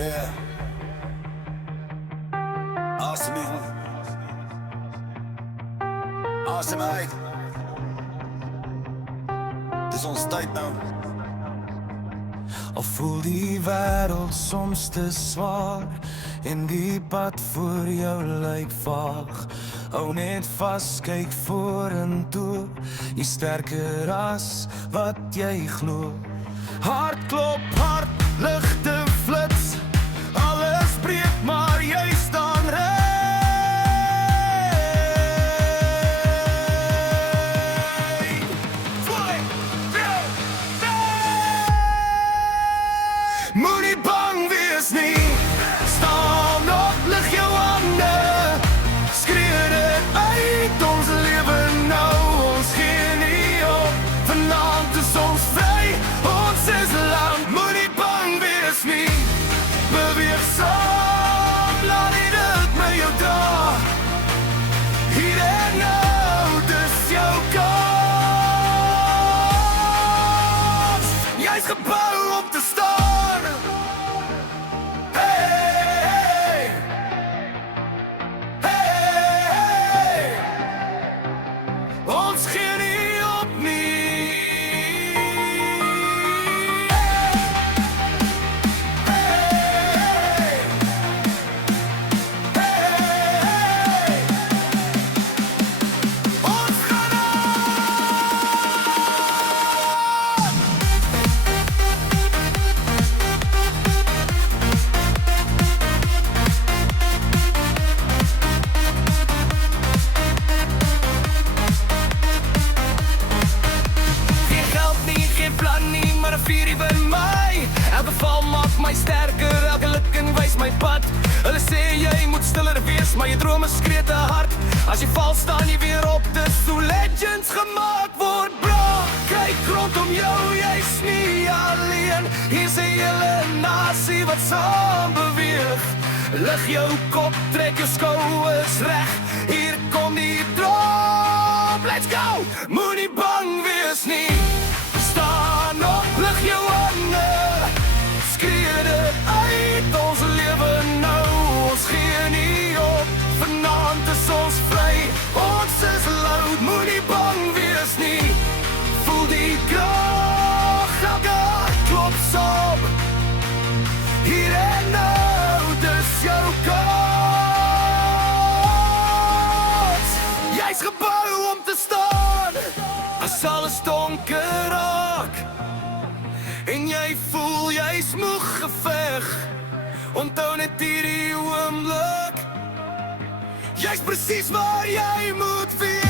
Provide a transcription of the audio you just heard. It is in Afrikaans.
Yeah. Awesome, man. Awesome, uit. Dis ons tyd nou. Al voel die wêreld soms te swaar en die pad voor jou lyk vaag. Hou net vas, kyk vorentoe. Jy sterker as wat jy glo. Hart klop hard, ligte flits. Alles breek, maar jy staan reg. Moenie bang wees nie, staan op, lig jou hande. Skree dit uit, ons lewe nou, ons gee nie op. Vanaand is ons vry, ons is land. Moenie bang wees nie, beweeg saam, laat nie dit met jou dra. Hier en nou, dis jou kans. Jy's gebou om te staan. Ons gee nie op nie. Ons gaan geen plan nie, maar 'n vuurie by my. Elke val maak my sterker, elke lukking wys my pad. Hulle sê jy moet stiller wees, maar jy drome skree te hard. As jy val, staan jy weer op, dis hoe legends gemaak word, bro. Kyk rondom jou, jy's nie alleen. Hier's 'n hele nasie wat saam beweeg. Lig jou kop, trek jou skouers reg. Hier kom die droom, let's go. Moenie bang wees nie. Staan op, lig jou hande. Skree dit uit, ons lewe nou, ons gee nie op. Vanaand is ons vry, ons is loud. Moenie bang wees nie, voel die krag, elke hart klop saam. Hier en nou, dis jou kans. Jy's gebou om te staan. As alles donker raak en jy voel jy's moeg geveg, onthou net hierdie oomblik. Jy's presies waar jy moet wees.